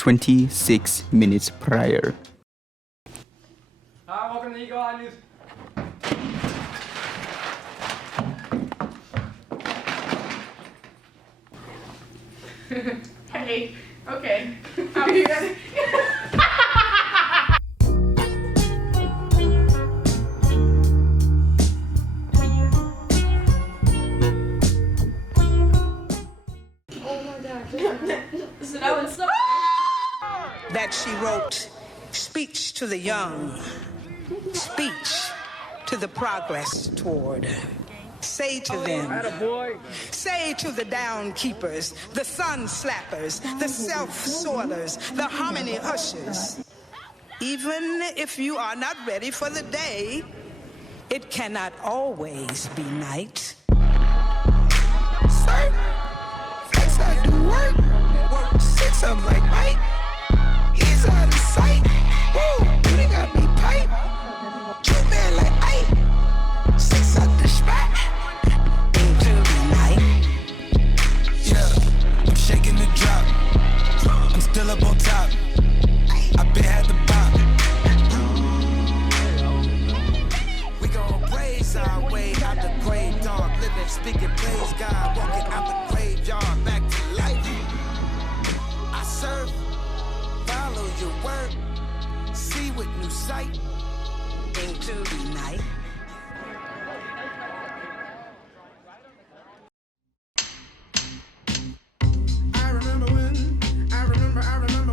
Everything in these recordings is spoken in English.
26 minutes prior. Hi, welcome to the Eagle Eye News. Hey, okay. How are you guys? Oh my God. Snow and snow. That she wrote speech to the young, speech to the progress toward. Say to them, say to the down keepers, the sun slappers, the self-soilers, the hominy hushers. Even if you are not ready for the day, it cannot always be night. Sir, flex I do work 6 of like Mike. He's out of sight. Woo, they got me pipe. 2 man like Ike. 6 out the spot. Into the night. Yeah, I'm shaking the drop. I'm still up on top. I been had the pop. We gon' blaze our way out the grave, dog. Living, speaking, praise God. Walking out the graveyard back to life. I serve. Follow your word, see with new sight, Into the night. I remember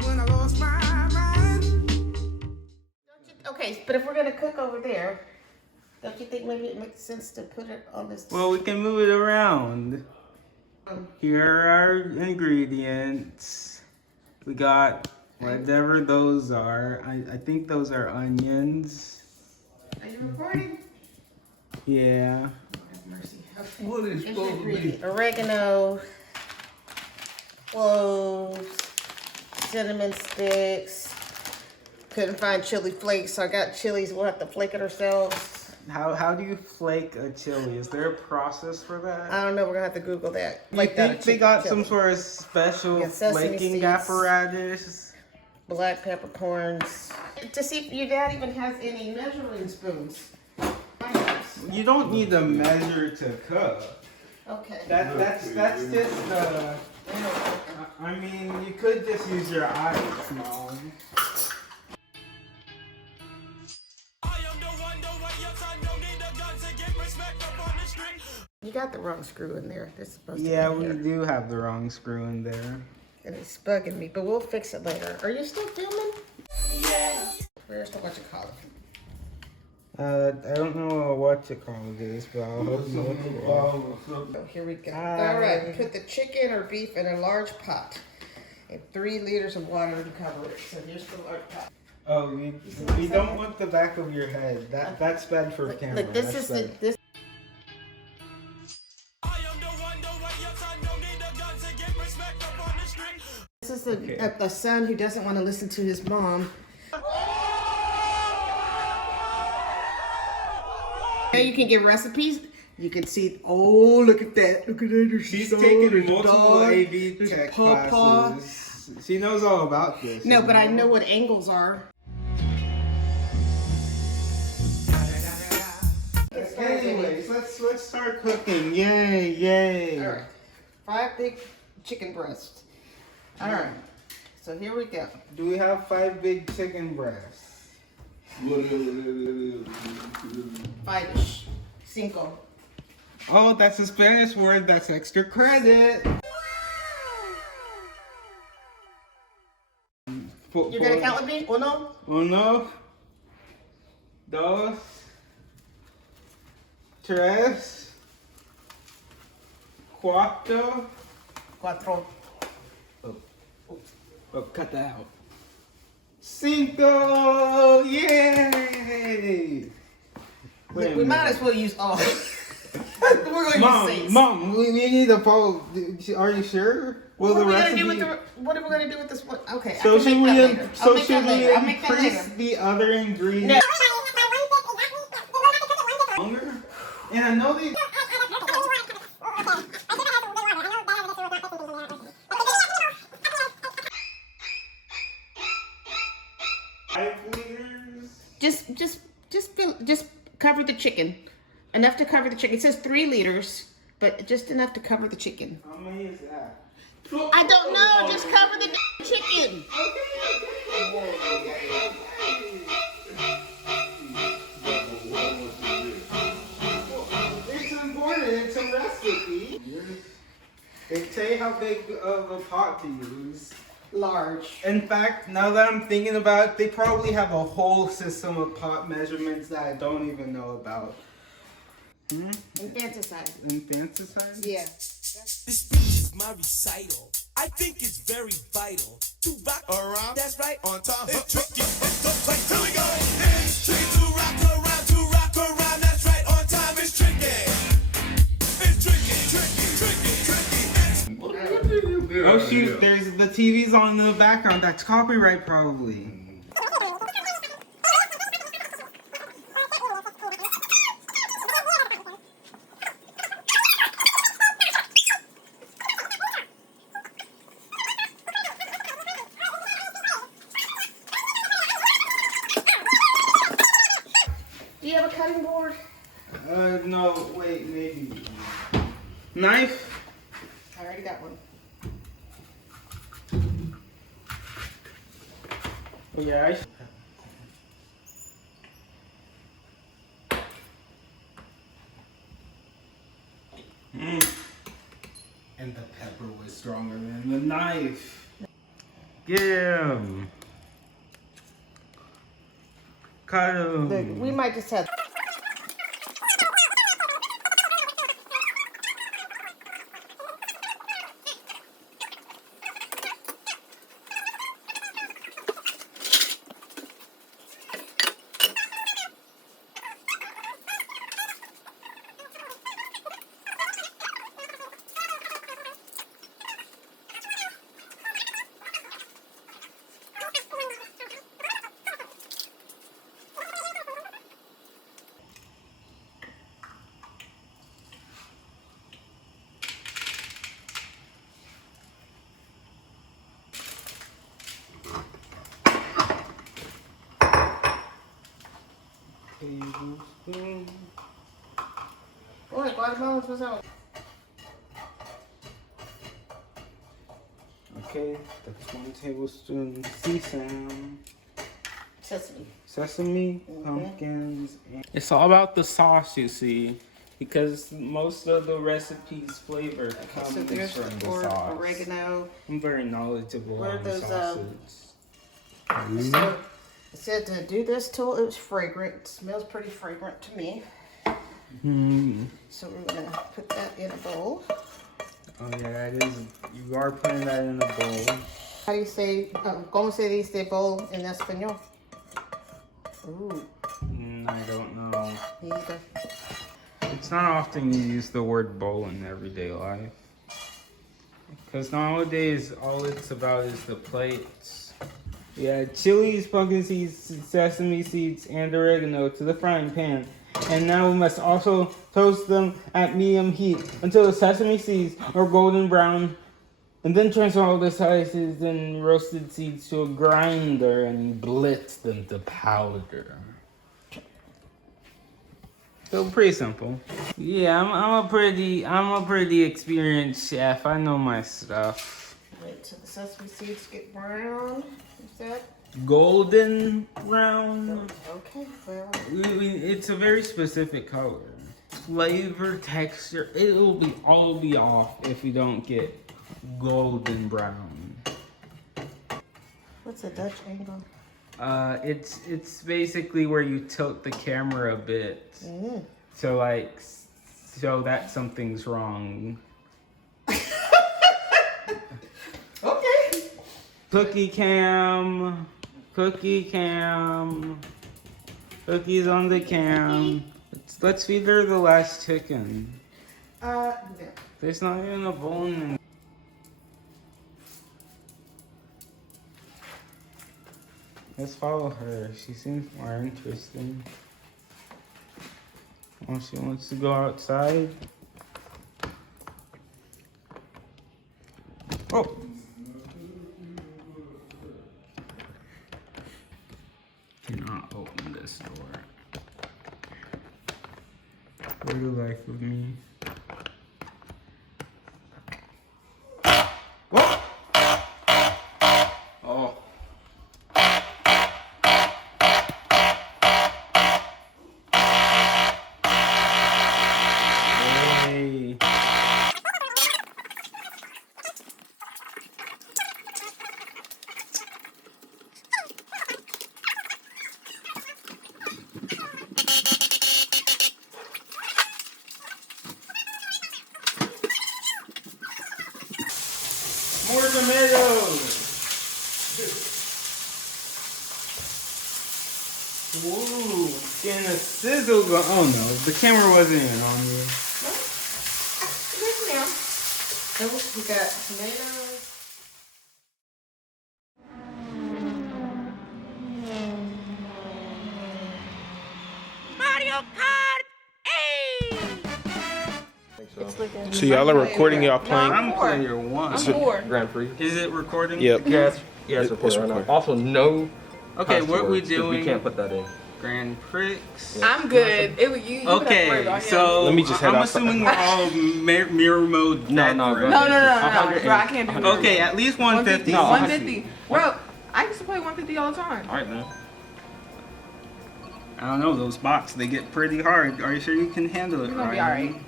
when I lost my mind. Okay, but if we're gonna cook over there, don't you think maybe it makes sense to put it on this? Well, we can move it around. Here are our ingredients. We got whatever those are. I think those are onions. Are you recording? Yeah. Have mercy. What is supposed to be? Oregano, cloves, cinnamon sticks. Couldn't find chili flakes, so I got chilies. We'll have to flake it ourselves. How do you flake a chili? Is there a process for that? I don't know. We're gonna have to Google that. I think they got some sort of special Yeah, sesame flaking seeds. apparatus. Black peppercorns. To see if your dad even has any measuring spoons. You don't need to measure to cook. Okay. That's just I mean, you could just use your eyes, Mom. You got the wrong screw in there. This is supposed to Yeah, be we here. do have the wrong screw in there. And it's bugging me, but we'll fix it later. Are you still filming? Yeah. Where's the whatchamacallit? I don't know what you call this, but I'll help you look it up. Oh, here we go. All right, put the chicken or beef in a large pot. And 3 liters of water to cover it. So here's the large pot. Oh, we don't want the back of your head. That's bad for camera. Look, this is the this. This is a son who doesn't want to listen to his mom. Now you can get recipes. You can see. Oh, look at that! Look at that! She's taken multiple AV tech classes. She knows all about this. No, but I know what angles are. Anyways, let's start cooking. Yay, yay. All right, 5 big chicken breasts. All right, so here we go. Do we have 5 big chicken breasts? 5-ish. 5. Oh, that's a Spanish word. That's extra credit. You're gonna count with me? 1, 1, 2, 3, 4. 4. Oh, cut that out. 5! Yay! We might as well use all. We're going to use 6. Mom, we need a poll. Are you sure? Will What the are we recipe? gonna do with what are we gonna do with this one? Okay, So I can make that later. so I'll make should that later. I'll we make that increase later. the other ingredients? Longer? And I know these. 5 liters? Just cover the chicken. Enough to cover the chicken. It says 3 liters, but just enough to cover the chicken. How many is that? I don't know. Just cover the chicken. It's important. It's a recipe. They tell you how big of a pot to use. Large. In fact, now that I'm thinking about it, they probably have a whole system of pot measurements that I don't even know about. Infanticide. Infanticide? Yeah. This speech is my recital. I think it's very vital to rock around. That's right, on time. It's tricky. It's here we go. It's tricky to rock around, to rock around. That's right, on time. It's tricky. It's tricky, tricky. Oh shoot, there's the TV's on in the background. That's copyright probably. Do you have a cutting board? No, wait, maybe. Knife? I already got one. Oh yeah, And the pepper was stronger than the knife. Get him. Cut him. Look, we might just have. Tablespoon. Uy, guardamelos was out. Okay, that's 1 tablespoon sesame. Sesame, pumpkins. It's all about the sauce, you see, because most of the recipe's flavor comes So there's from the or sauce. oregano. I'm very knowledgeable Where on those, sauces. So it said to do this till it was fragrant. It smells pretty fragrant to me. So we're gonna put that in a bowl. Oh yeah, that is. You are putting that in a bowl. How do you say? ¿Cómo se dice bowl en español? Ooh, I don't know. me either. It's not often you use the word bowl in everyday life. Because nowadays, all it's about is the plates. Yeah, chilies, pumpkin seeds, sesame seeds, and oregano to the frying pan. And now we must also toast them at medium heat until the sesame seeds are golden brown. And then transfer all the slices and roasted seeds to a grinder and blitz them to powder. So pretty simple. Yeah, I'm a pretty experienced chef. I know my stuff. Wait till the sesame seeds get brown. You said? Golden brown. Okay, well. It's a very specific color. Flavor, texture, it'll be all be off if you don't get golden brown. What's a Dutch angle? It's basically where you tilt the camera a bit to like show that something's wrong. Okay. Cookie cam, cookies on the cam. Let's feed her the last chicken. Yeah. There's not even a bone in. Let's follow her. She seems more interesting. Oh, she wants to go outside. Oh! Do not open this door. For the life of me. What? Oh. Hey. More tomatoes! Ooh, getting a sizzle go. Oh no, the camera wasn't even on you. Yes, ma'am. And we got tomatoes. Mario Kart! Hey! So y'all are recording y'all playing I'm player one. I'm four. Grand Prix? Is it recording? Yep. Yes. Yeah, it's recording right now. recording. Also, no. Okay, cuss what we words, 'cause doing? We can't put that in. Grand Prix. I'm good. It was you. You would have to worry Okay, about him. so Let me just head I'm outside. assuming we're all mirror mode. No, veterans. no, bro. No, bro, I can't do that. Okay, at least 150. 150. No, 150. Bro, I used to play 150 all the time. Alright, man. I don't know, those box, they get pretty hard. Are you sure you can handle it, You're gonna be Ryan? alright.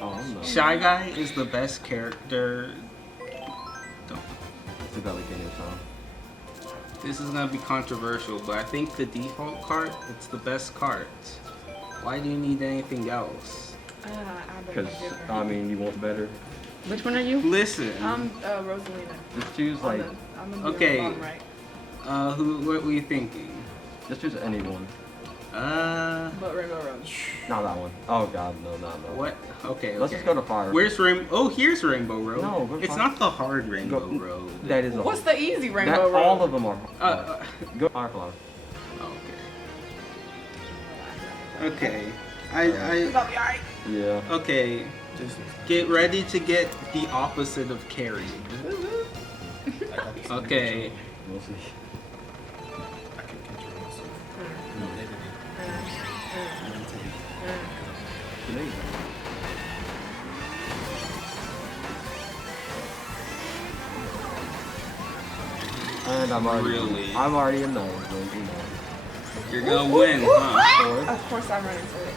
Oh, no. Shy Guy is the best character. It's a belly game song. This is gonna be controversial, but I think the default cart, it's the best cart. Why do you need anything else? I bet Because, it's different. I mean, you want better. Which one are you? Listen, I'm Rosalina. Just choose, like, I'm gonna be Okay. on the bottom right. what were you thinking? just choose any one. But Rainbow Road. Not that one. Oh, God, no, not that one. What? Okay, Let's just go to fire. Where's Oh, here's Rainbow Road. No, go it's fire. not the hard Rainbow Go- Road. That is a What's the easy that, Rainbow Road? all of them are. Uh, Go Firefly. Okay. It's gonna be alright. Yeah. Okay. Get ready to get the opposite of carried. Okay. We'll see. And I'm already in those, you know. You're gonna win, huh? Of course I run into it.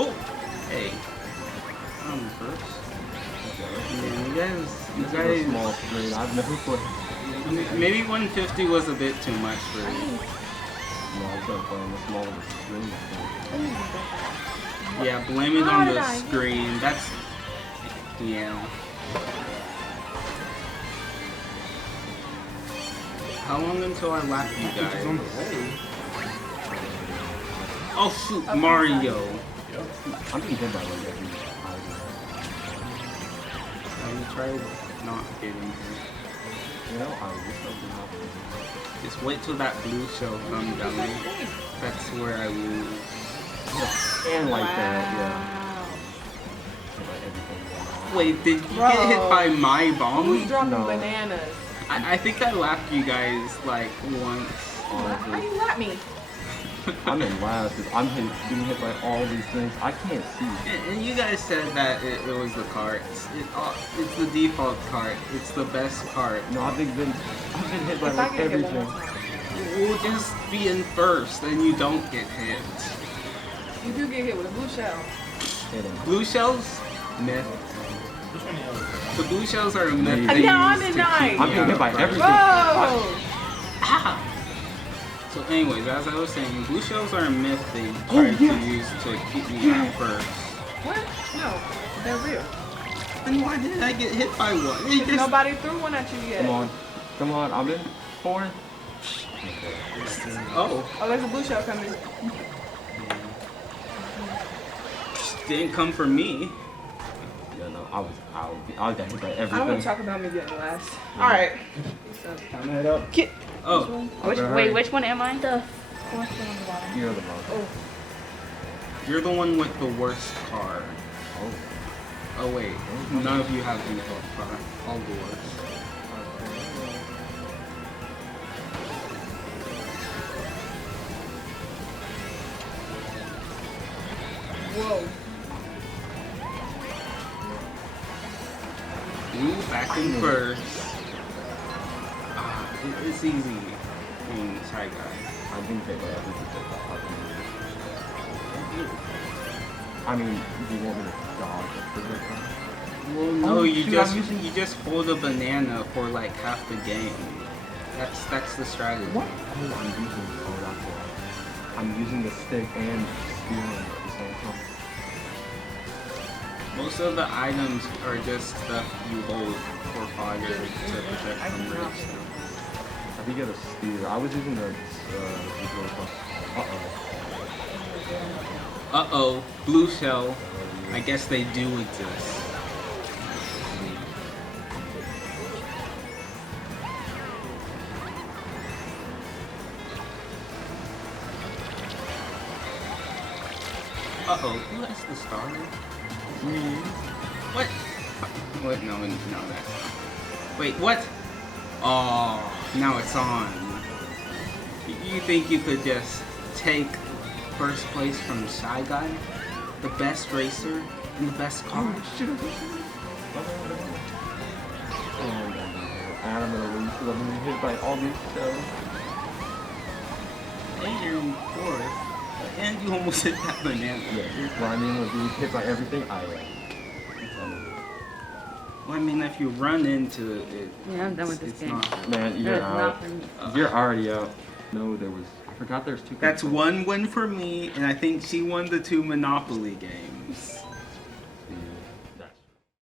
Oh! Hey. I'm first. You This is a guys, small screen. I've never played. maybe 150 was a bit too much for you. No, I can't play on the small of the screen. Yeah, blame it on the screen. That's, yeah. How long until I lap you guys? Oh shoot, Mario. I'm getting hit by like every Have you tried not getting hit? You know, I wish I would not. Just wait till that blue shell comes down. That's where I lose. And like that, yeah. Like everything. Wait, did you Bro. get hit by my Who's bomb? dropping No. bananas? I think I lapped you guys like once. How Honestly, you lap me? I'm in last because I'm being hit by all these things. I can't see. And you guys said that it was the cart. It's the default cart. It's the best cart. No, I've been hit by If I like get hit one more everything. time. We'll just be in first and you don't get hit. You do get hit with a blue shell. Hit him. Blue shells? Myth. The blue shells are a myth. And they now use I'm in to ninth. keep I'm me getting out hit of by first. everything. Whoa! So anyways, as I was saying, blue shells are a myth they try to use to keep me out first. What? No, they're real. Then why didn't I get hit by one? It just- Nobody threw one at you yet. Come on, I'm in fourth. Oh, Oh, there's a blue shell coming. didn't come for me. Yeah, no, I got hit by I everything. don't want to talk about me getting last. All right. Time it up. Oh. Which one am I? The fourth one on the bottom. You're the most. Oh. You're the one with the worst car. Oh. Oh wait, none of you have the car. All the worst. Whoa. Ooh, back in first. It's easy being Shy Guy. I didn't hit by everything. I mean, do you want me to dodge after this time? Well, no, Oh, you shoot, just I'm using- you just hold a banana for like half the game. That's the strategy. What? Oh, that's why. I'm using the stick and steering at the same time. Most of the items are just stuff you hold for fire to protect from rage. I think you get a steer. I was using the Uh-oh, blue shell. I guess they do exist. Uh-oh, who has the star? Me. What? What? No, that's... Wait, what? Oh, now it's on. You think you could just take first place from Shy Guy? The best racer and the best car? And I'm gonna lose because I'm gonna be hit by all these shells. And you're in fourth. And you almost hit that banana. Yeah, well, I mean, if you hit by everything, I Well, I mean, if you run into it, Yeah, I'm done with this it's game. not. Man, you're It's out. not for me. You're already out. No, I forgot there's two. That's people. one win for me, and I think she won the 2 Monopoly games.